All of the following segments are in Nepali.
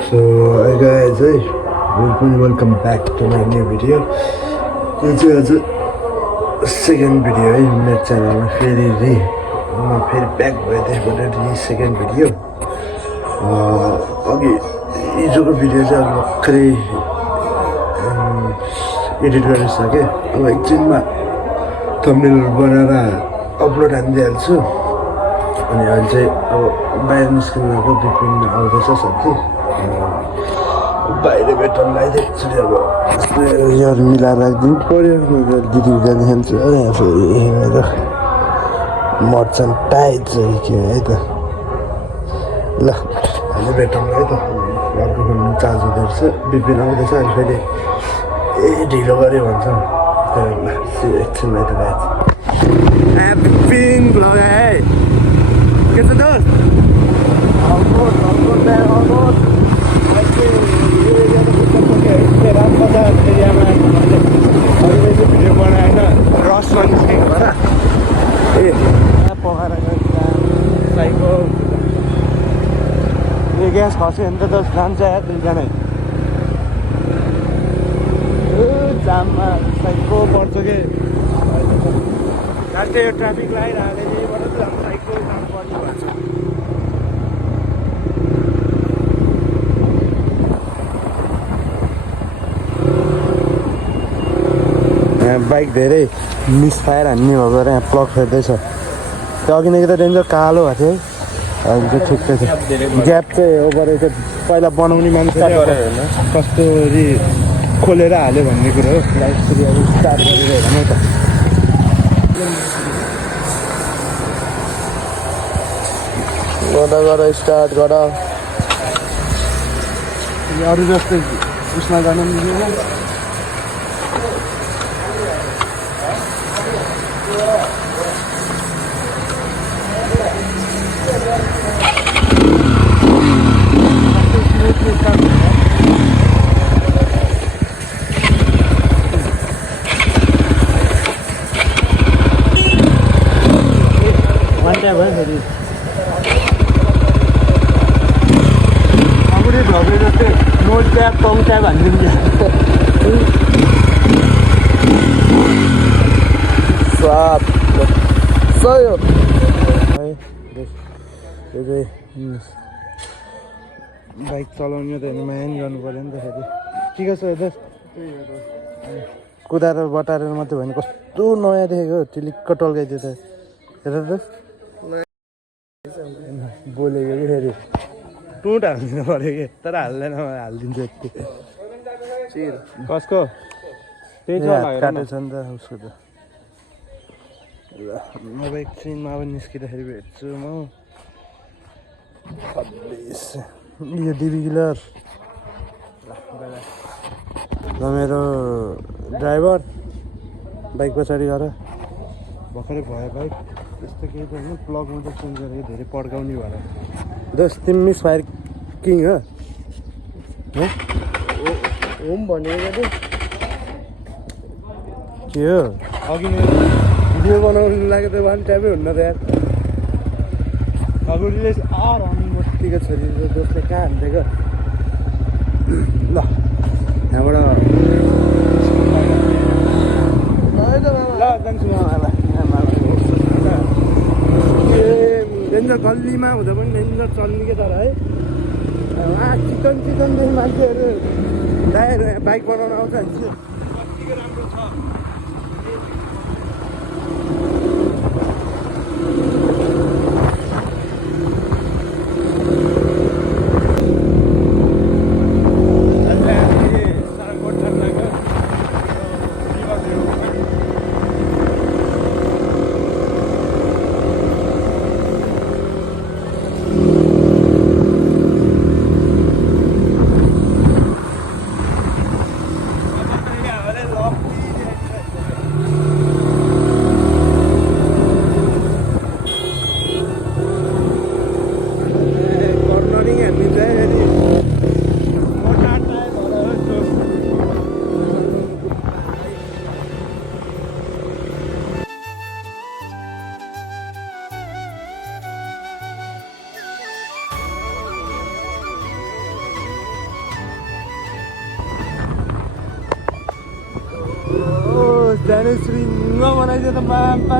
So hi guys, hey, welcome back to my new video. यो चाहिँ आज सेकेन्ड भिडियो है मेरो च्यानलमा फेरि ब्याक भयो त्यसबाट सेकेन्ड भिडियो अघि हिजोको भिडियो चाहिँ अब भर्खरै एडिट गरिसकेँ अब एकछिनमा थम्बनेलहरू बनाएर अपलोड हानिदिइहाल्छु अनि अहिले चाहिँ अब बाहिर निस्किनुको विपिन आउँदैछ साथी बाहिर भेट्नलाई एकचोटि अब यहाँ मिलाएर राखिदिनु पऱ्यो दिदी जान्छ यहाँ फेरि मर्चन टाइट चाहिँ के है त ल अहिले भेटौँला है त अर्को फोन चार्ज हुँदो रहेछ विपिन आउँदैछ अहिले फेरि ढिलो गऱ्यो भन्छ त्यही ल एकछिनमा त गाइज विपिन भ्लग है के छ दोस्त रामबजार एरियामा भिडियो बनाएन रसमा निस्केको भएर ए पकाएर साइको यो ग्यास खस्यो भने त जान्छ या दुईजना जाममा साइको पर्छ कि त्यही यो ट्राफिक लाइन हालेबाट साइको जाम पर्ने भन्छ बाइक धेरै मिसफायर हान्ने भएर यहाँ प्लग फेर्दैछ त्यो अघि नै त डेन्जर कालो भएको थियो अहिले चाहिँ ठिकै छ ग्याप चाहिँ ओभर पहिला बनाउने मान्छे कस्तोरी खोलेर हाल्यो भन्ने कुरो हो लाइफ फेरि अब स्टार्ट गरेर हेर्नु त गर स्टार्ट गर अरू जस्तै उसमा जानु मिल्दैन भयो फेरि अगाडि भ्लगले जस्तै नोट ट्याब टङ ट्याब हानिदिन्छ साप सही हो है यो चाहिँ बाइक चलाउने त म्यान गर्नु पऱ्यो नि त फेरि ठिकै छ हेर्दै कुदाएर बटारेर मात्रै भयो भने कस्तो नयाँ देखेको टिलिक्क टल्काइदियो त हेर त बोलेको कि फेरि टुट हालिदिनु पऱ्यो कि तर हाल्दैन हालिदिन्छु यति कसको त्यही काटेछ नि त उसको त ल अब एकछिनमा अब निस्किँदाखेरि भेट्छु म यो डिबी किलर ल मेरो ड्राइभर बाइक पछाडि गएर भर्खरै भयो बाइक त्यस्तो केही त होइन प्लग मात्रै चेन्ज गरेको धेरै पड्काउने भएर दोस्त तिमी मिस फायर किङ हो होम भनेको के हो अघि भिडियो बनाउनु लागि त वान टाइपै हुन्न त यार अगाडिले रनिङ मस्तीको छोरी दोस्तले कहाँ हान्थेको ल यहाँबाट ल जान्छु डेन्जर गल्लीमा हुँदा पनि डेन्जर चल्ने के तर है चिकनदेखि मान्छेहरू दाइहरू बाइक बनाउन आउँछ कतिको राम्रो छ बिहानै श्रीङ्ग बनाइदियो त माम्पा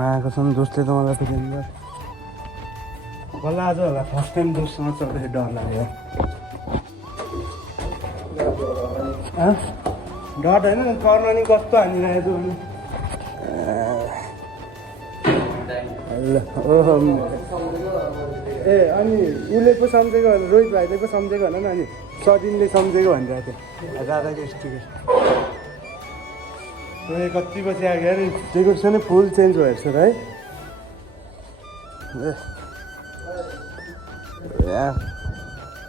मायाको छन् दोस्तले त मलाई त कसलाई आज होला फर्स्ट टाइम दोस्तसँग चल्दाखेरि डर लाग्यो डट होइन कर्ना नि कस्तो हानिरहेको छु ओहो ए अनि उसले पो सम्झेको रोहित भाइले पो सम्झेको होइन नि अनि सदिनले सम्झेको भनिरहेको थियो दादाको स्टिकर कति पछि आयो यार डेकोरेसन नै फुल चेन्ज भएछ र है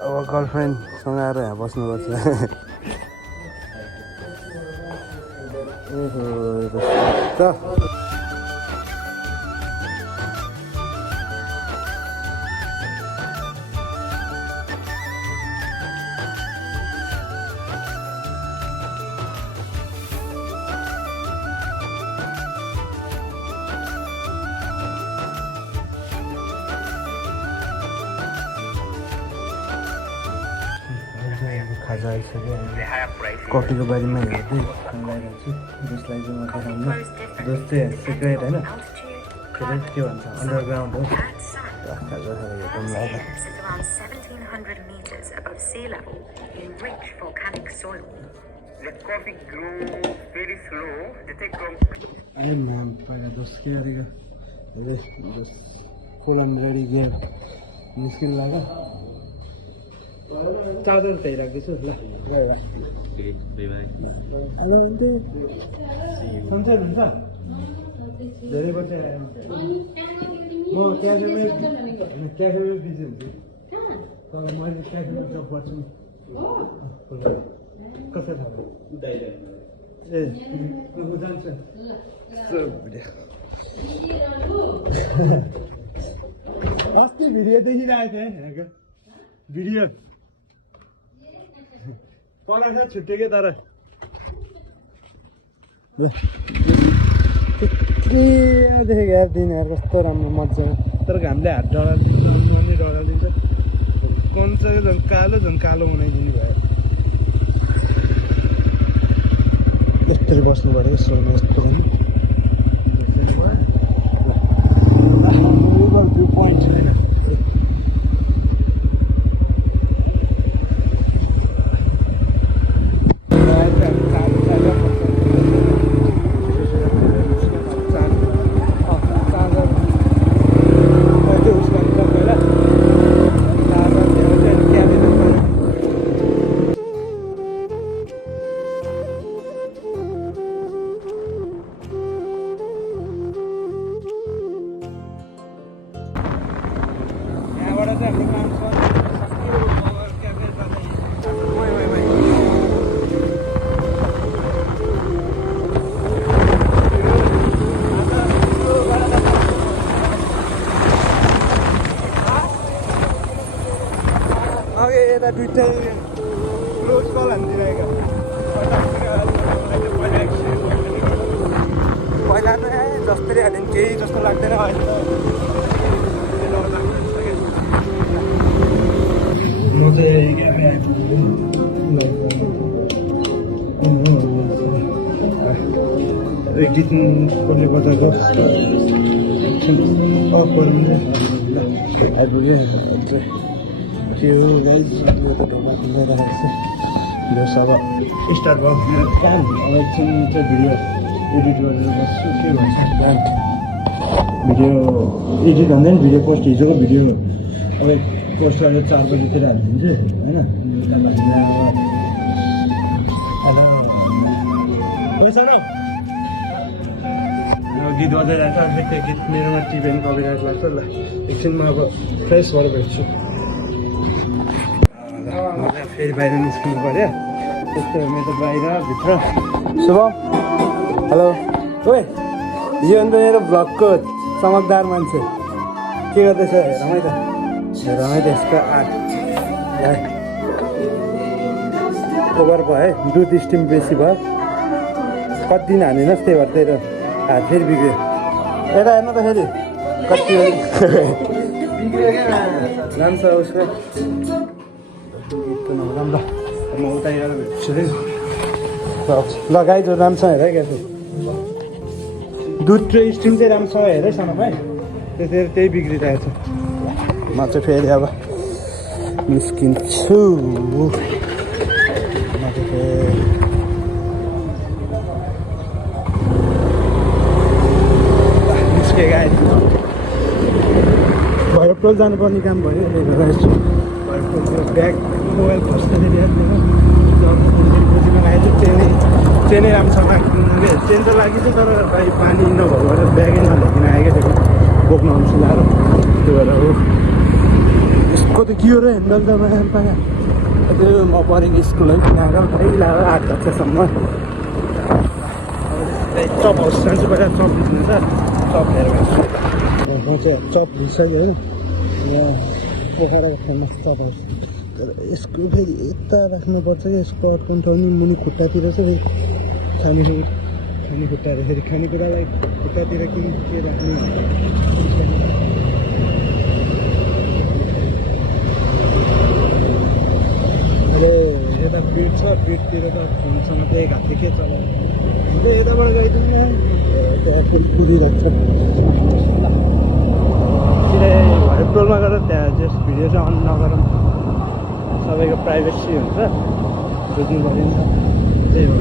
अब गर्लफ्रेन्डसँग आएर यहाँ बस्नुपर्छ त खाजा आइसक्यो कफीको बारेमा हेर्दै लगाइरहेको छु जसलाई चाहिँ म देखाउनु दोस्त चाहिँ सिक्रेट होइन के भन्छ अन्डरग्राउन्ड हो खाजा हेर्नु लाग्यो म्याम पहिला दोस्त के गरेको कोलम रेडी गेम निस्किनु लाग्यो चार्जर त्यही राख्दैछु ल हेलो अन्त सन्चै हुन्छ धेरै बच्चा म क्याफेमै बिजी हुन्छु तर मैले क्याफेमा जब गर्छु कसै थाहा ए जान्छ अस्ति भिडियो देखिरहेको थिएँ यहाँको भिडियो पढाएको छ छुट्यो तर देखेको यार दिनहरू कस्तो राम्रो मजा तर घामले हात डरालिदिन्छ मन नै डरालिदिन्छ कन्चको झन् कालो बनाइदिनु भयो यस्तरी बस्नु पऱ्यो सोमा यस्तो भ्यू पोइन्ट होइन दुइटै क्लोज कल हानिदिरहेको पहिला त जस्तै हाल्यो केही जस्तो लाग्दैन अहिले म चाहिँ क्याफे आइपुग्छु एडिटिङकोले गर्दा आइपुगेँ के हो गाइज यो त ढोका खुल्दै राखेको छु भिडियो सब स्टार्ट भयो मेरो काम अब चाहिँ भिडियो एडिट गरेर बस्छु के भन्छ प्लान भिडियो एडिट भन्दा नि भिडियो पोस्ट हिजोको भिडियो अब पोस्ट गरेर 4 बजीतिर हालिदिन्छु होइन गीत बजाइरहेको छ अनि त्यो गीत मेरोमा टिभीमा कपिराइट लाग्छ ल एकछिन म अब फ्रेस भएर भेट्छु फेरि बाहिर निस्किनु पऱ्यो त्यस्तो हो मेरो त बाहिरभित्र शुभम हेलो ओए यो अन्त मेरो भ्लगको चमकदार मान्छे के गर्दैछ रमाइ त यसको आठ ओभर भयो है दुध स्टिम बेसी भयो कति दिन हानिनस् त्यही भएर त्यही हात फेरि बिग्रियो यता हेर्नु त फेरि कति जान्छ उसको राम्रो म उतातिर भेट्छु ल गाई जो राम्रोसँग हेर क्या दुध र स्टिम चाहिँ राम्रोसँग हेर है सानो भाइ त्यसरी त्यही बिग्रिरहेको छ म चाहिँ फेरि अब निस्किन्छु निस्केको आएछ भैरवटोल जानुपर्ने काम भयो ब्याग मोबाइल खस्दाखेरि ट्रेनै राम्रोसँग ट्रेन त लागेको थियो तर भाइ पानी नभएको भएर ब्यागै नलगिन आएको थियो बोक्न आउँछु लाएर त्यो भएर हो यसको त के हो र ह्यान्डल त पाएँ त्यो म परेको स्कुल है किनाएर पहिला 8 कक्षासम्म चप हाउस जान्छु पहिला चप बिच्नु छ चप हेरेर म चाहिँ चप भिडिसक्यो होइन यहाँ पोखराको फेमस चप हाउस तर यसको फेरि यता राख्नुपर्छ कि यसको अट्काउने ठाउँ नि मुनि खुट्टातिर चाहिँ खाने खुट्टाहरू फेरि खानेकुरालाई खुट्टातिर के राख्ने यता बिट छ बिटतिर त फोनसँग त्यही घाँटी के चलायो यताबाट गइदिउँ न त्यहाँ कुदिरहेको छ सिधै भैरवटोलमा गएर त्यहाँ जस भिडियो चाहिँ अन नगरौँ सबैको प्राइभेसी हुन्छ बुझ्नु पऱ्यो नि त त्यही हो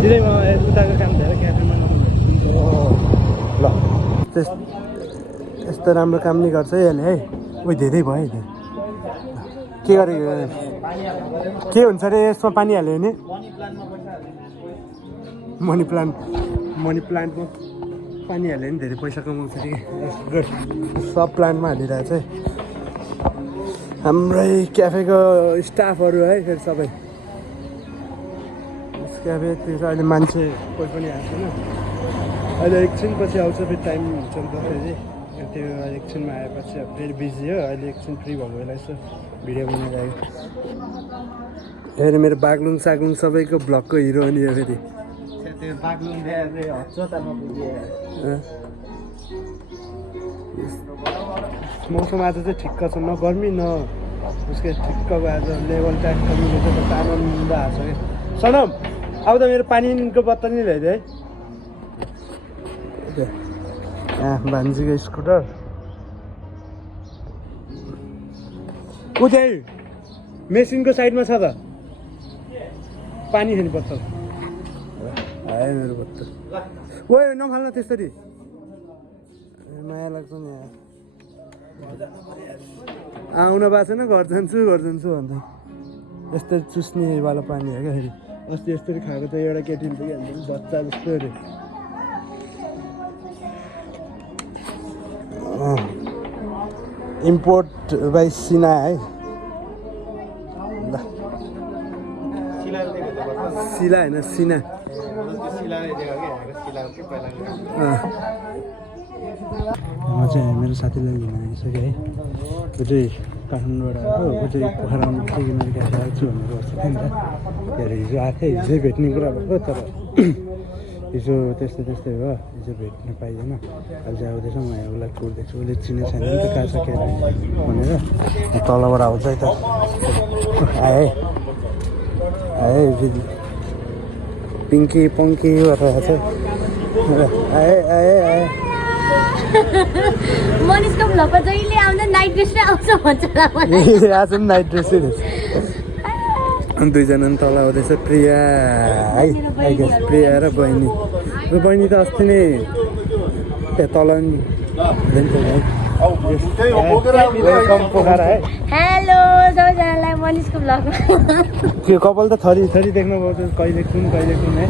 सिधै म उताको काम धेरै क्याफेमा नभेट्छु ल यस्तो राम्रो काम नि गर्छ यसले है उयो धेरै भयो नि के गरेको के हुन्छ अरे यसमा पानी हाल्यो भने मनी प्लान्टमा पानी हाल्यो भने धेरै पैसा कमाउँछ अरे सब प्लान्टमा हालिरहेको चाहिँ हाम्रै क्याफेको स्टाफहरू है फेरि सबै क्याफे त्यो चाहिँ अहिले मान्छे कोही पनि आएको छैन अहिले एकछिनपछि आउँछ फेरि टाइम हुन्छ नि त फेरि त्यो एकछिनमा आएपछि अब फेरि बिजी हो अहिले एकछिन फ्री भएको बेला यसो भिडियो बनाइरहेको फेरि मेरो बाग्लुङ साग्लुङ सबैको भ्लगको हिरो हो नि यो फेरि मौसम आज चाहिँ ठिक्क छ न गर्मी न उसको ठिक्कको आज लेभल ट्याग कमिएको छ आनन्द आएको छ कि सनम अब त मेरो पानीको बोतल नि ल्याइदिए है भान्जीको स्कुटर ऊ त्यही मेसिनको साइडमा छ त पानी खाने बोतल आयो मेरो बोतल ओ नफाल्न त्यसरी माया लाग्छ नि आउन भएको छैन घर जान्छु भन्छ यस्तो चुस्नेवाला पानी हो क्या फेरि अस्ति यस्तरी खाएको त एउटा केटीले थियो कि बच्चा जस्तो अरे इम्पोर्ट बाई सिना है ल सिला होइन सिना म चाहिँ मेरो साथीलाई लिन आइसकेँ है ऊ चाहिँ काठमाडौँबाट आएको ऊ चाहिँ पोखरामा किनेर क्याफे आएको छु भनेर बसेको थियो नि त त्यहाँदेखि हिजो आएको थिएँ हिजै भेट्ने कुरा भएको तर हिजो त्यस्तै भयो हिजो भेट्न पाइँदैन अहिले चाहिँ आउँदैछ म यहाँ उसलाई छोड्दैछु उसले चिने छैन नि त कहाँ छ के भनेर तलबाट आउँछ है त आए दिदी पिङ्की पङ्की गरेर छ आए मनिषको भ्लगमा जहिले आउँदा नाइट ड्रेसमै आउँछ भन्छ आज पनि नाइट ड्रेसै रहेछ दुईजना तल आउँदैछ प्रिया है प्रिया र बहिनी त अस्ति नै तल पोखरा है हेलो सबैजनालाई मनिषको भ्लगमा त्यो कपाल त थरी देख्न पाउँछ कहिले कुन है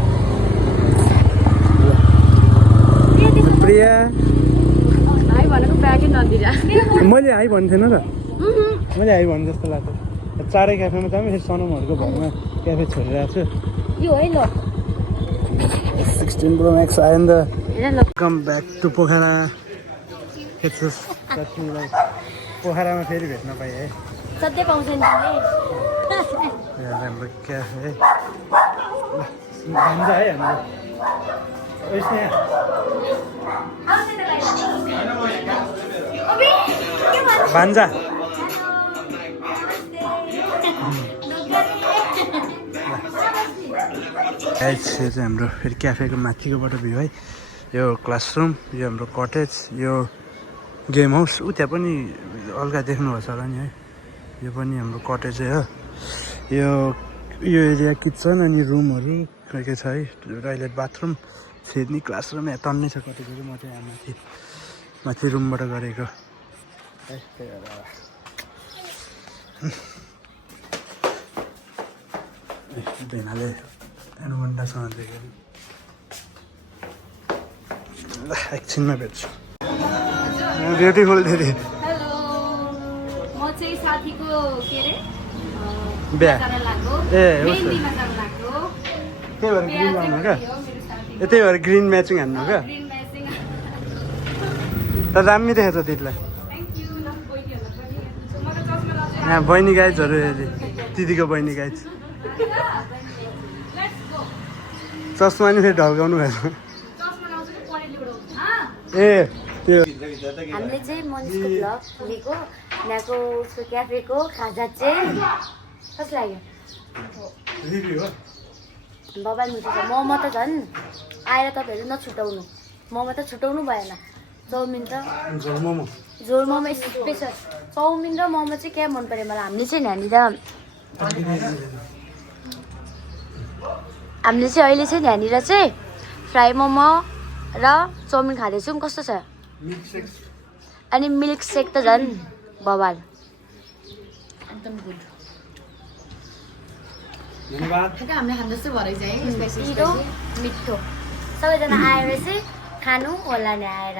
प्रिया भाइ भनेको ब्यागै नदिरा मैले हाई भन्थेन त मैले हाई भन्नु जस्तो लाग्छ चारै क्याफेमा जाऊँ फेरि सनमहरूको घरमा क्याफे छोडिरहेको छु यो है ल 16 Pro Max आयो नि त हेर ल कम ब्याक टु पोखरा पोखरामा फेरि भेट्न पाएँ है सधैँ पाउँछ नि तिमीले हाम्रो क्याफे भन्छ है हाम्रो उयसमा भान्जा यो चाहिँ हाम्रो फेरि क्याफेको माथिकोबाट भ्यू है यो क्लासरुम यो हाम्रो कटेज यो गेम हाउस ऊ त्यहाँ पनि अल्गा देख्नुभएको होला नि है यो पनि हाम्रो कटेजै हो यो एरिया किचन अनि रुमहरू के छ है टोइलेट बाथरुम फेरि क्लासरुम यहाँ टन्नै छ कटेजहरू म चाहिँ यहाँ माथि रुमबाट गरेको है त्यही भएर भेनाले एनुबन्डासँग देखेँ ल एकछिनमा भेट्छु ब्युटिफुल दिदी हेलो म चाहिँ साथीको के रे बिहा लाग्यो ए उसो मेहन्दीमा जान लाग्यो त्यही भएर ग्रिन लाउनु क्या ए त्यही भएर ग्रिन म्याचिङ हान्नु क्या ग्रिन म्याचिङ तर दामी देखेछ दिदीलाई थ्याङ्क यू ल बहिनीहरुलाई पनि म त चस्मा लाउँछु यहाँ बहिनी गाइजहरू दिदीको बहिनी गाइज लेट्स गो चस्मा नि फेरि ढल्काउनु भएछ चस्मा लाउँछु कि परेली उडाउँछु ए त्यो हामीले चाहिँ मनिषको ब्लग लिएको यहाँको उसको क्याफेको खाजा चाहिँ कस्तो लाग्यो रिभ्यू हो बबाल मिठो छ मोमो त झन् आएर तपाईँहरू नछुटाउनु मोमो त छुटाउनु भएन चाउमिन त झोल मोमो झोल मोमो स्पेसल चाउमिन र मोमो चाहिँ क्या मन पऱ्यो मलाई हामीले चाहिँ यहाँनिर अहिले चाहिँ यहाँनिर चाहिँ फ्राई मोमो र चाउमिन खाँदैछौँ कस्तो छ अनि मिल्क सेक त झन् बबाल एकदम गुड धन्यवाद मिठो मिठो सबैजना आएर चाहिँ खानु होला नि आएर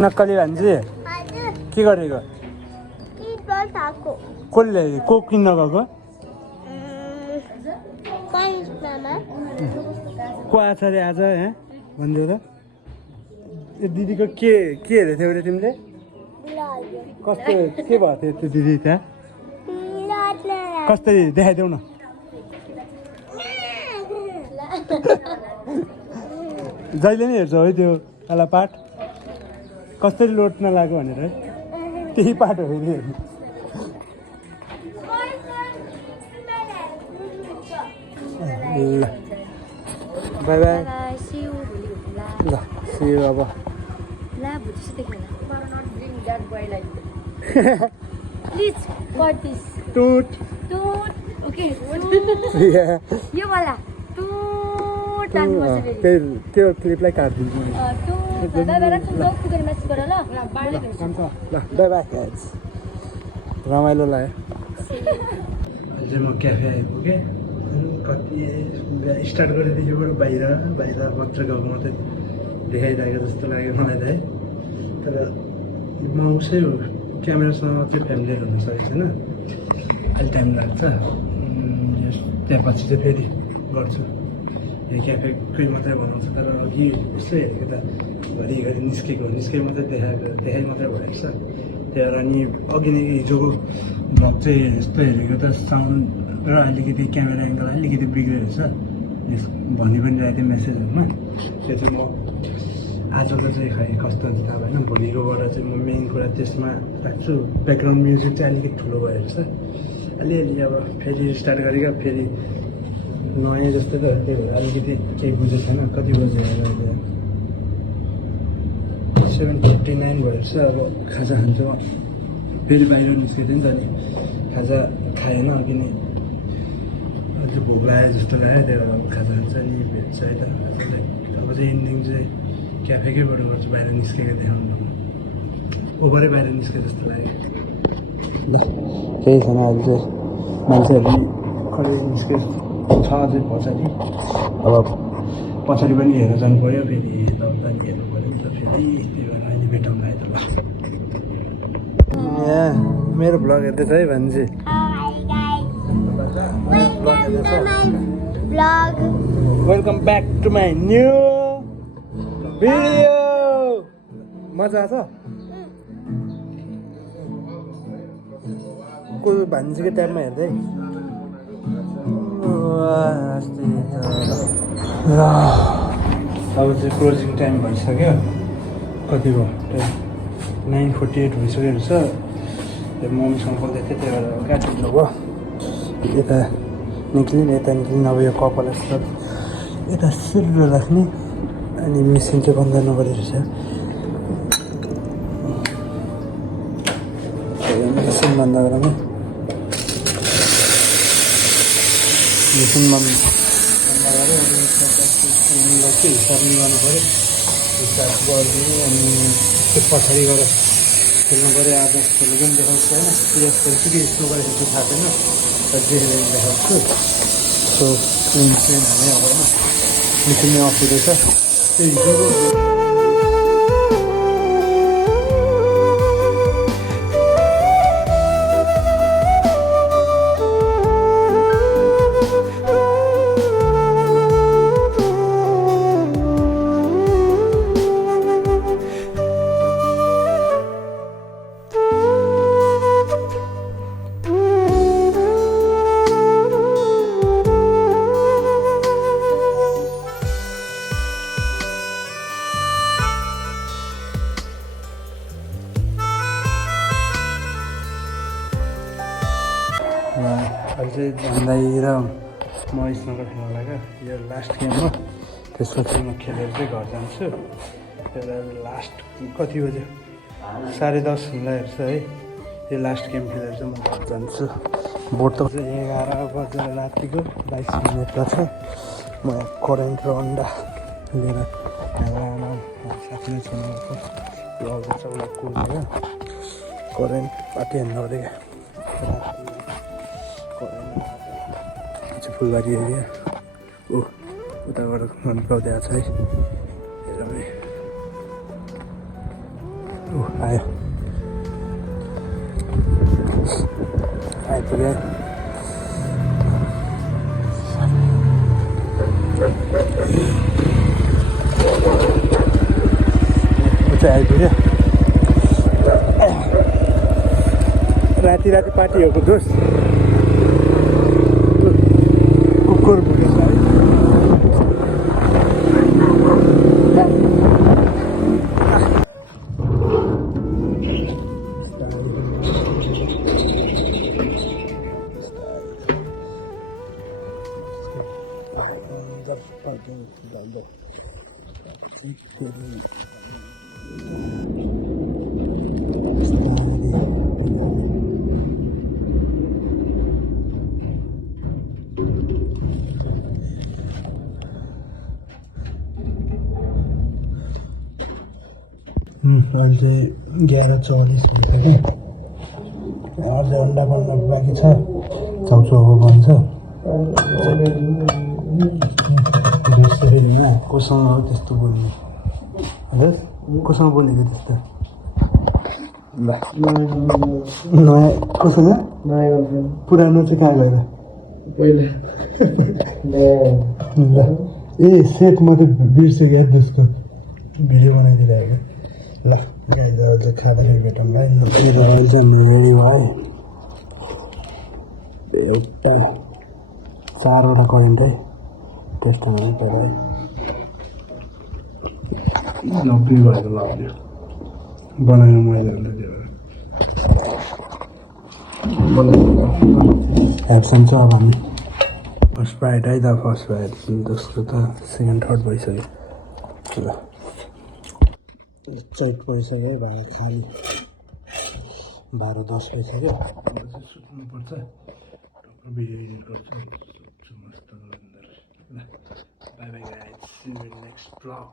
नक्कली भान्जी के गरेको कसले को किन्न गएको को आछ अरे आज यहाँ भनिदियो त यो दिदीको के हेरेको थियौ अरे तिमीले कस्तो के भएको थियो त्यो दिदी त्यहाँ कसरी देखाइदेऊ न जहिले नि हेर्छौ है त्यो वाला पाठ कसरी लोट्न लाग्यो भनेर है त्यही पाठ हो नि ल बाई बाई ल सी यू अब प्लिज कट दिस टुट ओके या यो वाला टुट त्यो क्लिपलाई काटिदिन्छु ल बाई बाई रमाइलो लाग्यो अझै म क्याफे आइपुगेँ कति स्टार्ट गरेदेखिबाट बाहिर मात्र गएको मात्रै देखाइरहेको जस्तो लाग्यो मलाई त है तर म उसै हो क्यामेरासँग चाहिँ फ्यामिलियर हुन सकेको छैन अहिले टाइम लाग्छ त्यहाँपछि चाहिँ फेरि गर्छु यहाँ क्याफेकै मात्रै बनाउँछ तर अघि यस्तो हेरेको त घरिघरि निस्केको मात्रै देखाइ मात्रै भएछ त्यही भएर अनि अघि नै हिजोको भ्लग चाहिँ यस्तो हेरेको त साउन्ड र अलिकति क्यामेरा एङ्गल अलिकति बिग्रेको छ भनि पनि रहेको थियो मेसेजहरूमा त्यो चाहिँ म आजको चाहिँ खै कस्तो हुन्छ थाहा भएन भोलिकोबाट चाहिँ म मेन कुरा त्यसमा राख्छु ब्याकग्राउन्ड म्युजिक चाहिँ अलिकति ठुलो भयो रहेछ अलिअलि अब फेरि स्टार्ट गरेको फेरि नयाँ जस्तो त त्यही भएर अलिकति केही बुझेको छैन कति बजी आएर 7:59 भएछ अब खाजा खान्छौँ फेरि बाहिर निस्केको थियो नि त अनि खाजा खाएन अघि नै अझ भोक लाग्यो जस्तो लाग्यो त्यही भएर खाजा खान्छ अनि भेट्छ है त आजलाई अब चाहिँ इन्डिङ चाहिँ क्याफेकैबाट गर्छु बाहिर निस्केको देखाउनु ओभरै बाहिर निस्के जस्तो लाग्यो ल केही छैन अहिले चाहिँ मान्छेहरू खडै निस्के छ अझै पछाडि अब पछाडि पनि हेरेर जानु पऱ्यो फेरि यताउता नि हेर्नु पऱ्यो नि त फेरि त्यही भएर अहिले भेटौँला है त ल यहाँ मेरो भ्लग हेर्दैछ है भान्जी भ्लग हेर्दैछ welcome back to my new video मजा आछ को भान्जीको टाइममा हेर्दै अब चाहिँ क्लोजिङ टाइम भइसक्यो कति भयो 9:48 भइसकेको छ त्यो मम्मीसँग बोल्दै थिएँ त्यही भएर काटिदिनु भयो यता निक्लिने यता निक्लिने अब यो कपाललाई यता सुरु राख्ने अनि मेसिन चाहिँ बन्द नगरेको रहेछ मेसिन बन्द गराउने मेसिन बन्द गऱ्यो के हिसाब गर्नु पऱ्यो हिसाब गरिदिने अनि त्यो पछाडि गएर खेल्नु पऱ्यो आज खेलेको पनि देखाउँछु होइन प्लेस खेल्छु कि यस्तो गरेको त्यो थाहा छैन तर देखेर देखाउँछु सो क्लिन चाहिँ हाल्ने अब होइन निक्लिने अफ हुँदैछ त्यो हिजोको अहिले भन्दै र म स्नोकर खेल्न लाग्यो यो लास्ट गेम हो त्यसपछि म खेलेर चाहिँ घर जान्छु त्यही लास्ट कति बज्यो 10:30 हुँदा हेर्छ है यो लास्ट गेम खेलेर चाहिँ म घर जान्छु बोट त 11 बजेर रातिको 22 मिनट छ म करेन्ट र अन्डा लिएर साथीले छोड्नुको यो आउँदैछ उसलाई कुर्नु करेन्ट पार्टी हेर्नु पऱ्यो फुलबारी एरिया ऊ उताबाट मन पराउँदै आएको छ है हेर ऊ आयो आइपुग्यो ऊ चाहिँ आइपुग्यो राति राति पार्टी हो दोस्त कुकुर पुगेछ है अहिले चाहिँ 11:44 भइसक्यो अझै अन्डा बन्न बाँकी छ चाउचाउ बन्छ कोसँग हो त्यस्तो बोल्ने हजुर कोसँग बोलेको त्यस्तो ल नयाँ कोसँग पुरानो चाहिँ कहाँ गएर पहिला ल ए सेट मात्रै बिर्सेको याद त्यसको भिडियो बनाइदिइरहेको ल गाइज अझ खाँदाखेरि भेटौँ गाई मेरो अहिले चाहिँ हाम्रो रेडी भयो एउटा 4वटा करेन्ट है त्यस्तो हुनु पर्यो है 90 भएर लाग्यो बनायो मैले अन्त त्यो एब्सेन्ट छ अब हामी फर्स्ट प्राइड है त फर्स्ट प्राइड दोस्रो त सेकेन्ड थर्ड भइसक्यो ल चौध भइसक्यो है भाडा खाली 12:10 भइसक्यो सुत्नुपर्छ भिडियो एडिट गर्छु मस्त ल bye bye guys see you in next blog